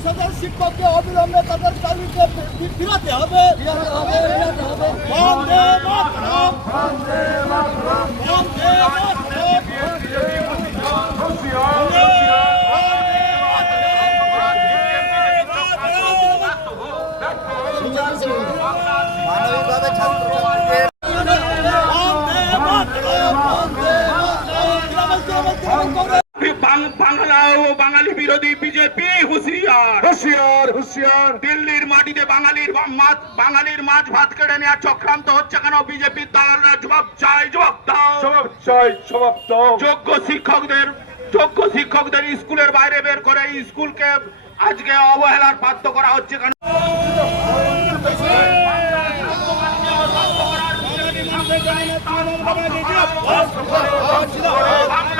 তিরিশ হাজার শিক্ষককে অবিলম্বে তাদের চাকরিতে ফিরাতে হবে। মানবিকভাবে ছাত্রছাত্রীদের বন্দে মাতরম বন্দে মাতরম তৃণমূল তৃণমূল তৃণমূল কংগ্রেস বাং- বাংলা ও বাঙালি বিরোধী বিজেপি হুঁশিয়ার। হুঁশিয়ার হুঁশিয়ার। দিল্লির মাটিতে বাঙালির মাছ বাঙালির মাছ ভাত কেড়ে নেওয়ার চক্রান্ত হচ্ছে কেন? বিজেপি দালালরা জবাব চাই জবাব দাও। জবাব চাই জবাব দাও। যোগ্য শিক্ষকদের যোগ্য শিক্ষকদের স্কুলের বাইরে বের করে স্কুলকে আজকে অবহেলার পাত্র করা হচ্ছে কেন? বাংলা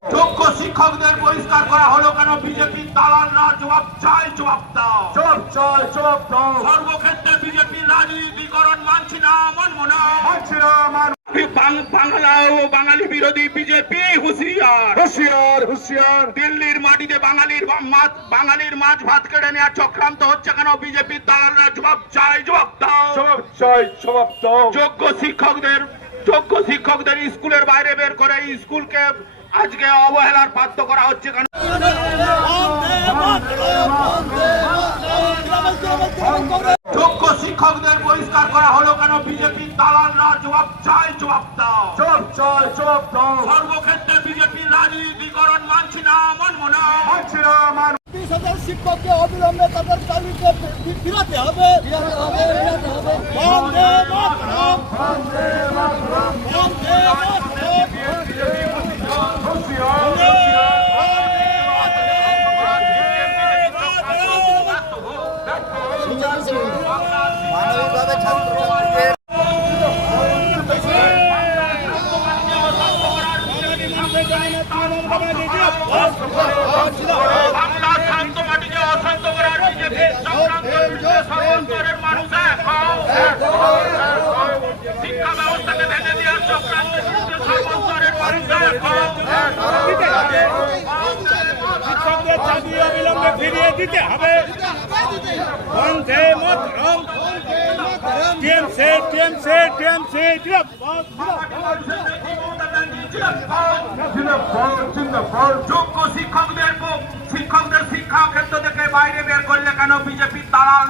শিক্ষকদের বহিষ্কার করা হলো কেন? বিজেপি দালালরা জবাব চাই জবাব দাও। জবাব চাই জবাব দাও। সর্বক্ষেত্রে বিজেপি রাজনীতিকরণ মানছি না মানব না। মানছি না মান বাংলা ও বাঙালি বিরোধী বিজেপি হুঁশিয়ার। হুঁশিয়ার হুঁশিয়ার। দিল্লির মাটিতে বাঙালির মাছ বাঙালির মাছ ভাত কেড়ে নেওয়ার চক্রান্ত হচ্ছে কেন? বিজেপি দালালরা জবাব চাই জবাব দাও। জবাব চাই জবাব দাও। যোগ্য শিক্ষকদের যোগ্য শিক্ষকদের স্কুলের বাইরে বের করে স্কুলকে আজকে অবহেলার পাত্র করা হচ্ছে কেন? যোগ্য শিক্ষকদের বহিষ্কার করা হলো কেন? বিজেপি দালালরা জবাব চাই জবাব দাও। জবাব চাই জবাব দাও। সর্বক্ষেত্রে বিজেপি রাজনীতিকরণ মানছি না মানব না মানছি না মান তিরিশ হাজার শিক্ষককে অবিলম্বে তাদের চাকরিতে ফি- ফিরাতে হবে। বন্দে মাতরম বন্দে মাতরম হুঁশিয়ার মানবিকভাবে ছাত্রছাত্রীদের বাংলা শান্ত মাটিকে অশান্ত করার বিজেপি চক্রান্তের বিরুদ্ধে সর্বস্তরের মানুষ এক হও। শিক্ষা ব্যবস্থাকে ভেঙে দেওয়ার চক্রান্তের অবিলম্বে ফিরিয়ে দিতে হবে। বন্ধে টিএমসি টিএমসি টিএমসি যোগ্য শিক্ষকদের শিক্ষকদের শিক্ষা ক্ষেত্র থেকে বাইরে বের করলে কেন বিজেপির দালাল?